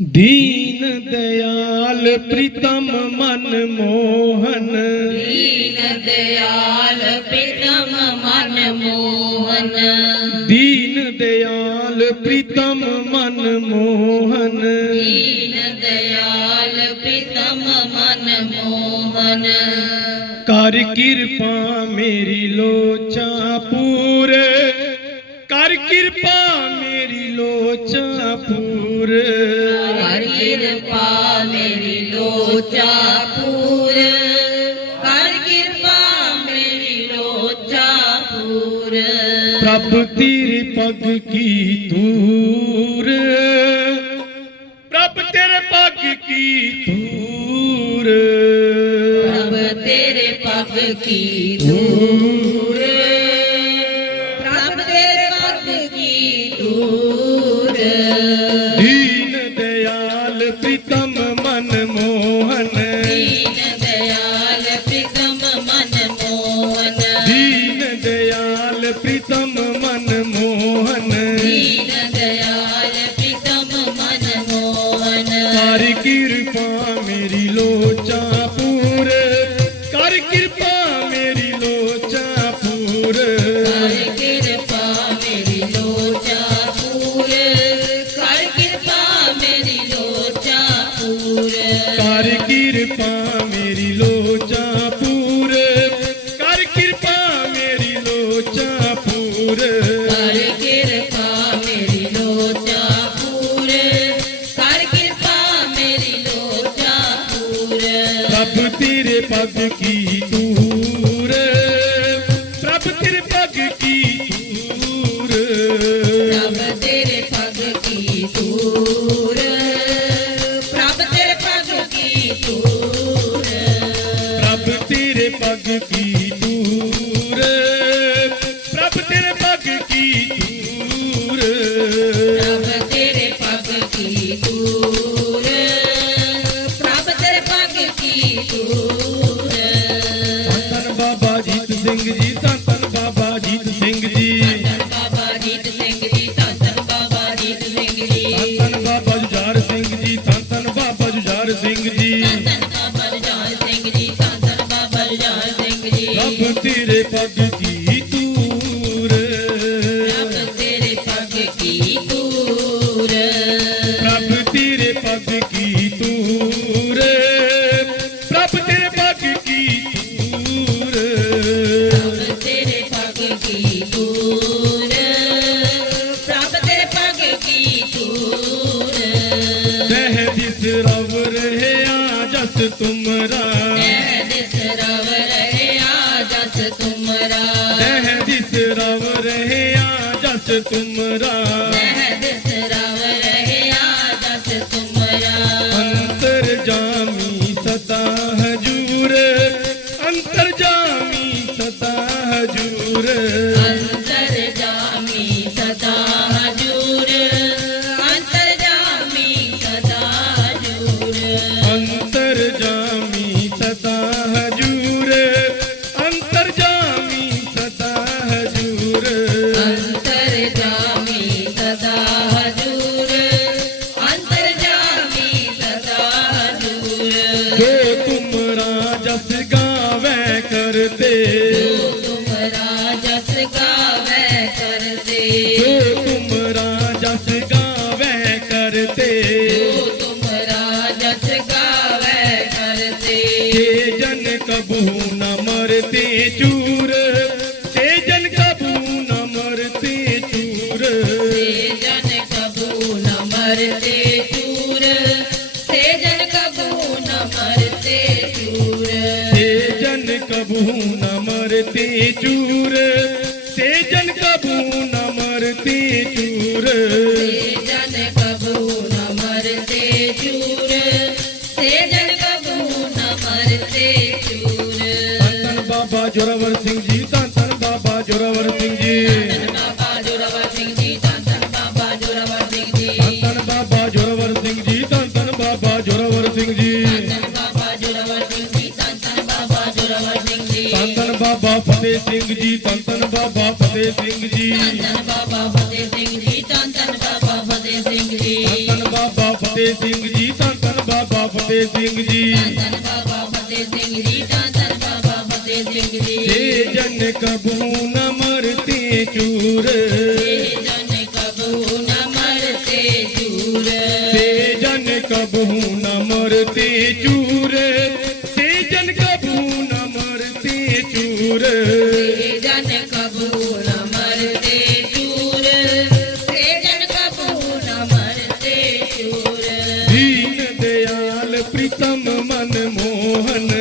ਦੀਨ ਦਿਆਲ ਪ੍ਰੀਤਮ ਮਨ ਮੋਹਨ। ਦੀਨ ਦਿਆਲ ਪ੍ਰੀਤਮ ਮਨ ਮੋਹਨ। ਦੀਨ ਦਿਆਲ ਪ੍ਰੀਤਮ ਮਨ ਮੋਹਨ। ਦੀਨ ਦਿਆਲ ਪ੍ਰੀਤਮ ਮਨ ਮੋਹਨ। ਕਰ ਕਿਰਪਾ ਮੇਰੀ ਲੋਚਾ ਪੂਰੇ। ਕਰ ਕਿਰਪਾ ਮੇਰੀ ਲੋਚਾ ਪੂਰੇ। ਪ੍ਰਭ ਤੇਰੇ ਪਗ ਕੀ ਤੂਰ ਪ੍ਰਭ ਤੇਰੇ ਪਗ ਕੀ ਤੂਰ ਪ੍ਰਭ ਤੇਰੇ ਪਗ ਕੀ ਦੂਰ? ਪ੍ਰਭ ਤੇਰੇ ਪਗ ਕੀ ਦੂਰ? ਦੀਨ ਦਿਆਲ ਪ੍ਰੀਤਮ ਮਨ ਮੋਹਨ ਪਗ ਕੀ ਤੂਰ ਪ੍ਰਭ ਤੇਰੇ ਪਗ ਕੀ ਤੂਰ ਪ੍ਰਭ ਤੇਰੇ ਪਗ ਕੀ ਤੂਰ ਪ੍ਰਭ ਤੇਰੇ ਪਗ ਕੀ ਤੂਰ ਪ੍ਰਭ ਤੇਰੇ ਪਗ ਕੀ Baby. ਤੁਮਰਾ। ਸਹਿ ਦਿਸ ਰਵ ਰਹਿਆ ਜਸ ਤੁਮਰਾ। मरती चूर तेजन कबू न मरती चूर तेजन कबू न मरते चूर तेजन कबू न मरते चूर धन बाबा जोरावर सिंह जी धन धन बाबा जोरावर सिंह जी बाबा जोरावर सिंह जी धन धन बाबा जोरावर सिंह जी धन बाबा जोरावर सिंह जी धन धन बाबा जोरावर सिंह जी ਧੰਨ ਬਾਬਾ ਜੋਰਾਵਰ ਸਿੰਘ ਜੀ ਧੰਨ ਧੰਨ ਬਾਬਾ ਜੋਰਾਵਰ ਸਿੰਘ ਜੀ ਬਾਬਾ ਫਤਿਹ ਸਿੰਘ ਜੀ ਧੰਨ ਧੰਨ ਬਾਬਾ ਫਤਿਹ ਸਿੰਘ ਜੀ। ਧੰਨ ਧੰਨ ਬਾਬਾ ਫਤਿਹ ਸਿੰਘ ਜੀ ਧੰਨ ਧੰਨ ਬਾਬਾ ਫਤਿਹ ਸਿੰਘ ਜੀ। ਧੰਨ ਧੰਨ ਬਾਬਾ ਫਤਿਹ ਸਿੰਘ ਜੀ ਧੰਨ ਧੰਨ ਬਾਬਾ ਫਤਿਹ ਸਿੰਘ ਜੀ। ਧੰਨ ਬਾਬਾ ਫਤਿਹ ਸਿੰਘ ਜੀ ਧੰਨ ਬਾਬਾ ਫਤਿਹ ਸਿੰਘ ਜੀ। ਤੇ ਜਨ ਕਬੂ ਨ ਮਰਤੇ ਚੂਰ। ਇਹ ਜਨ ਤਮ ਮਨ ਮੋਹਨ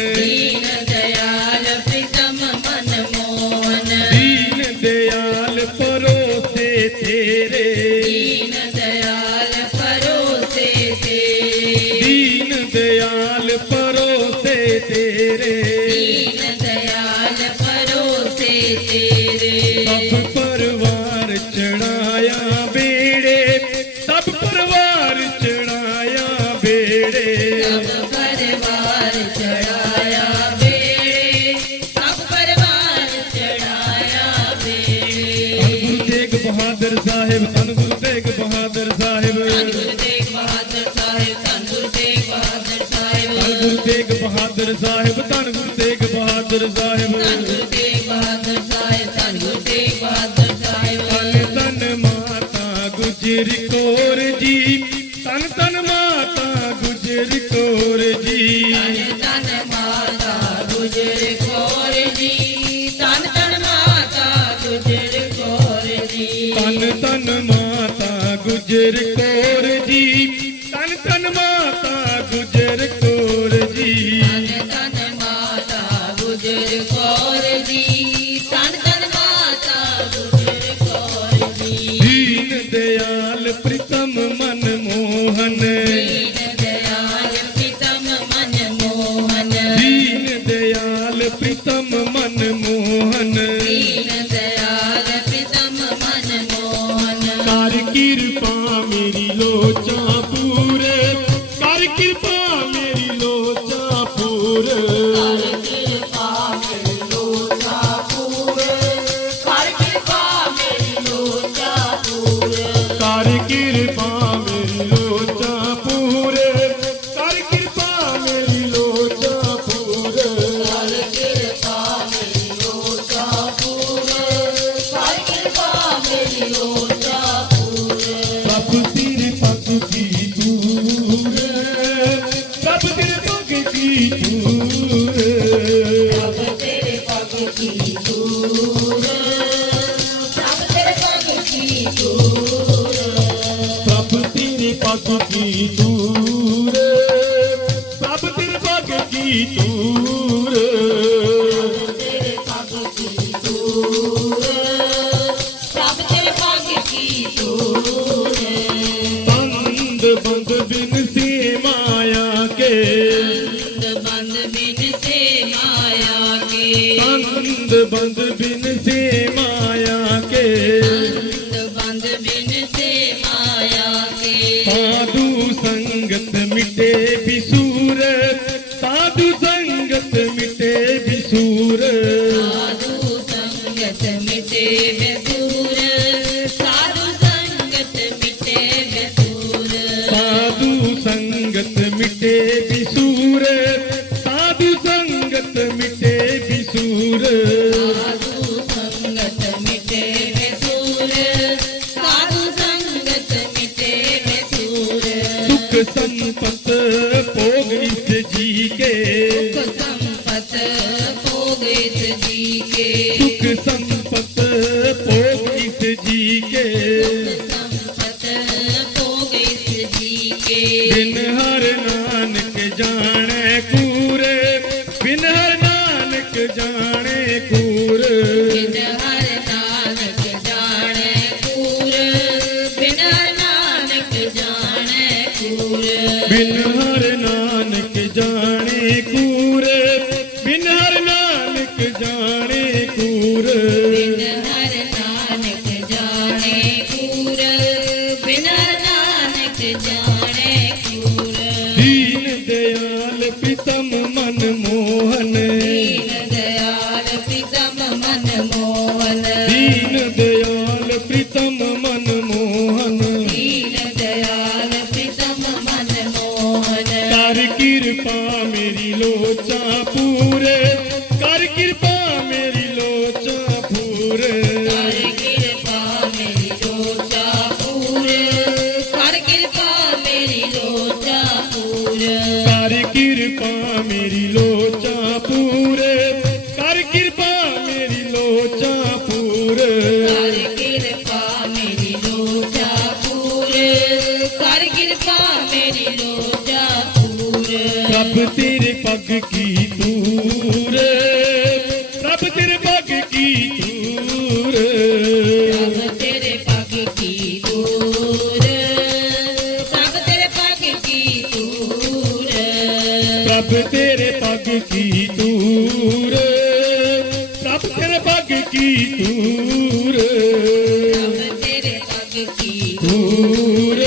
ਬਹਾਦਰ ਸਾਹਿਬ ਧੰਨ ਗੁਰੂ ਤੇਗ ਬਹਾਦਰ ਸਾਹਿਬ। ਧੰਨ ਗੁਰੂ ਤੇਗ ਬਹਾਦਰ ਸਾਹਿਬ ਧੰਨ ਗੁਰੂ ਤੇਗ ਬਹਾਦਰ ਸਾਹਿਬ। ਧੰਨ ਧੰਨ ਮਾਤਾ ਗੁਜਰ ਕੌਰ ਜੀ ਧੰਨ ਧੰਨ ਮਾਤਾ ਗੁਜਰ ਕੌਰ ਜੀ। ਧੰਨ ਧੰਨ ਮਾਤਾ ਗੁਜਰ ਕੌਰ ਜੀ ਧੰਨ ਧੰਨ ਮਾਤਾ ਗੁਜਰ ਕੌਰ ਜੀ। ਧੰਨ ਧੰਨ ਮਾਤਾ ਗੁਜਰ मेरी लोचा पूरे ਪਗ ਕੀ ਦੂਰ ਪ੍ਰਭ ਤੇਰੇ ਪਗ ਕੀ ਦੂਰ ਤੇਰੇ ਪਗ ਕੀ ਦੂਰ ਪ੍ਰਭ ਤੇਰੇ ਪਗ ਕੀ ਦੂਰ ਬੰਦ ਬੰਦ ਬਿਨ ਸੇ ਮਾਇਆ ਕੇ। ਬੰਦ ਬਿਨ ਸੇ ਮਾਇਆ ਕੇ। ਬੰਦ ਬੰਦ ਬਿਨ ਸੇ ਮਾਇਆ ਕੇ। ਨਾਥ ਜਾਣੇ ਕੂਰ ਦੀਨ ਦਿਆਲ ਪਿਤਮ ਮਨ ਮੋਹਨ ਦੀਨ ਦਿਆਲ ਪਿਤਮ ਮਨ ਮੋਹਨ ਦੀਨ ਦਿਆਲ ਪਿਤਮ ਮਨ ਮੋਹਨ ਦੀਨ ਦਿਆਲ ਪਿਤਮ ਮਨ ਮੋਹਨ ਕਰ ਕਿਰਪਾ ਮੇਰੀ ਲੋਚਾਂ ਪੂਰੇ ਕਰ ਕਿਰਪਾ ਮੇਰੀ ਕੀ ਤੂਰ ਤੇਰੇ ਪੱਗ ਕੀ ਤੂਰ ਪੱਗ ਕੀ ਤੇਰੇ ਤੇਰੇ ਪੱਗ ਕੀ ਤੂਰ ਤੇਰੇ ਪੱਗ ਕੀ ਤੂਰ ਪ੍ਰਭ ਤੇਰੇ ਪੱਗ ਕੀ ਤੂਰ ਪੱਗ ਕੀ ਤੂਰ